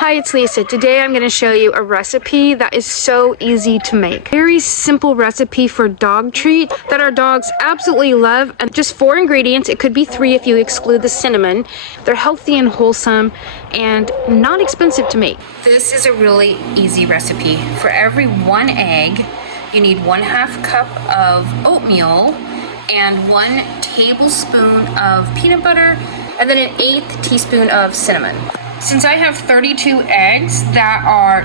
Hi, it's Lisa. Today I'm going to show you a recipe that is so easy to make. Very simple recipe for dog treat that our dogs absolutely love, and just 4 ingredients. It could be 3 if you exclude the cinnamon. They're healthy and wholesome and not expensive to make. This is a really easy recipe. For every 1 egg, you need 1/2 cup of oatmeal and 1 tablespoon of peanut butter and then 1/8 teaspoon of cinnamon. Since I have 32 eggs that are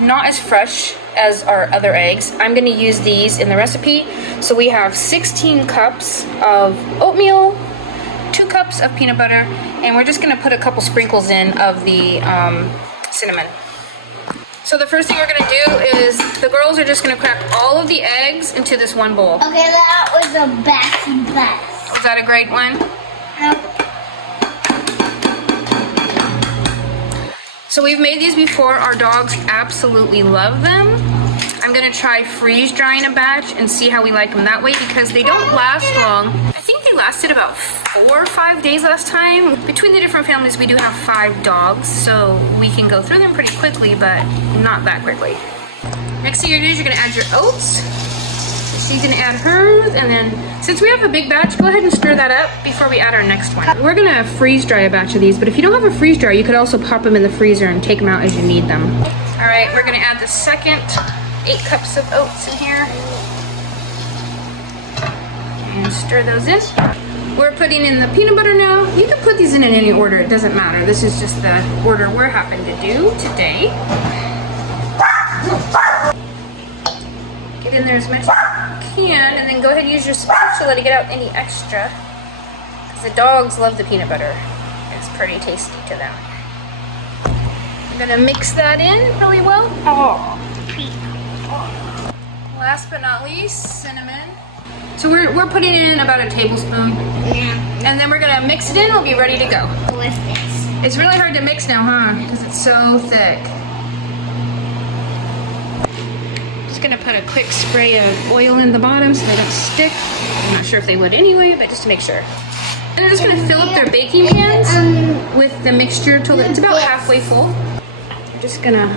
not as fresh as our other eggs, I'm going to use these in the recipe. So we have 16 cups of oatmeal, 2 cups of peanut butter, and we're just going to put a couple sprinkles in of the cinnamon. So the first thing we're going to do is the girls are just going to crack all of the eggs into this one bowl. Okay, that was the best. Is that a great one? So we've made these before. Our dogs absolutely love them. I'm gonna try freeze drying a batch and see how we like them that way because they don't last long. I think they lasted about 4 or 5 days last time. Between the different families, we do have 5 dogs, so we can go through them pretty quickly, but not that quickly. Next thing you're gonna do is you're gonna add your oats. She's gonna add hers, and then since we have a big batch, go ahead and stir that up before we add our next one. We're gonna freeze dry a batch of these, but if you don't have a freeze dryer, you could also pop them in the freezer and take them out as you need them. All right, we're gonna add the second 8 cups of oats in here. And stir those in. We're putting in the peanut butter now. You can put these in any order, it doesn't matter. This is just the order we're having to do today. Get in there as much as you can, and then go ahead and use your spatula to get out any extra. Because the dogs love the peanut butter. It's pretty tasty to them. I'm gonna mix that in really well. Last but not least, cinnamon. So we're putting in about a tablespoon. Yeah. And then we're gonna mix it in, we'll be ready to go. With this. It's really hard to mix now, huh? Because it's so thick. Gonna put a quick spray of oil in the bottom so they don't stick. I'm not sure if they would anyway, but just to make sure. And they're just gonna fill up their baking pans with the mixture till it's about halfway full. I'm just gonna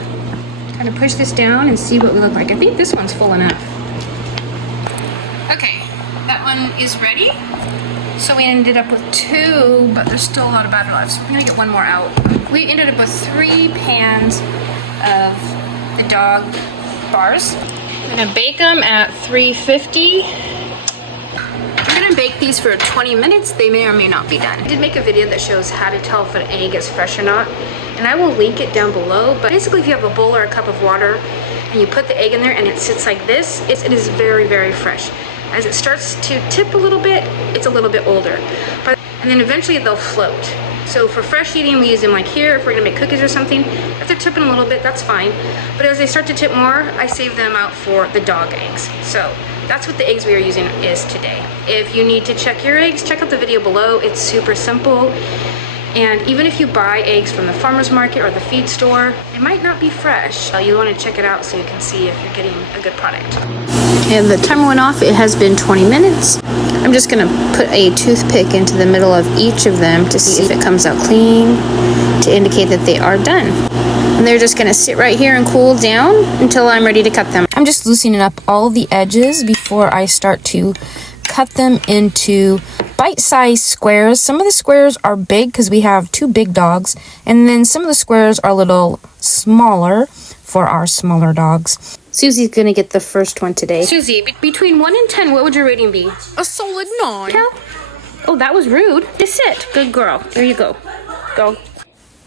kind of push this down and see what we look like. I think this one's full enough. Okay, that one is ready. So we ended up with 2, but there's still a lot of batter left. So we're gonna get 1 more out. We ended up with 3 pans of the dog bars. I'm gonna bake them at 350. I'm gonna bake these for 20 minutes. They may or may not be done. I did make a video that shows how to tell if an egg is fresh or not, and I will link it down below. But basically, if you have a bowl or a cup of water and you put the egg in there and it sits like this, it is very, very fresh. As it starts to tip a little bit, it's a little bit older. And then eventually they'll float. So for fresh eating, we use them like here. If we're gonna make cookies or something, if they're tipping a little bit, that's fine. But as they start to tip more, I save them out for the dog eggs. So that's what the eggs we are using is today. If you need to check your eggs, check out the video below. It's super simple. And even if you buy eggs from the farmer's market or the feed store, it might not be fresh. You wanna check it out so you can see if you're getting a good product. And the timer went off. It has been 20 minutes. I'm just gonna put a toothpick into the middle of each of them to see if it comes out clean, to indicate that they are done. And they're just gonna sit right here and cool down until I'm ready to cut them. I'm just loosening up all the edges before I start to cut them into bite-sized squares. Some of the squares are big because we have 2 big dogs, and then some of the squares are a little smaller for our smaller dogs. Susie's gonna get the first one today. Susie, between 1 and 10, what would your rating be? A solid 9. Cal? Oh, that was rude. Just sit. Good girl. There you go. Go.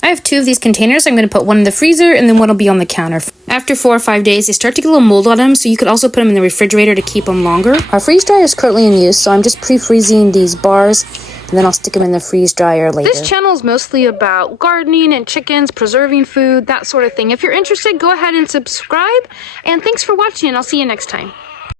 I have 2 of these containers. I'm going to put 1 in the freezer and then 1 will be on the counter. After 4 or 5 days, they start to get a little mold on them, so you could also put them in the refrigerator to keep them longer. Our freeze dryer is currently in use, so I'm just pre-freezing these bars, and then I'll stick them in the freeze dryer later. This channel is mostly about gardening and chickens, preserving food, that sort of thing. If you're interested, go ahead and subscribe, and thanks for watching, and I'll see you next time.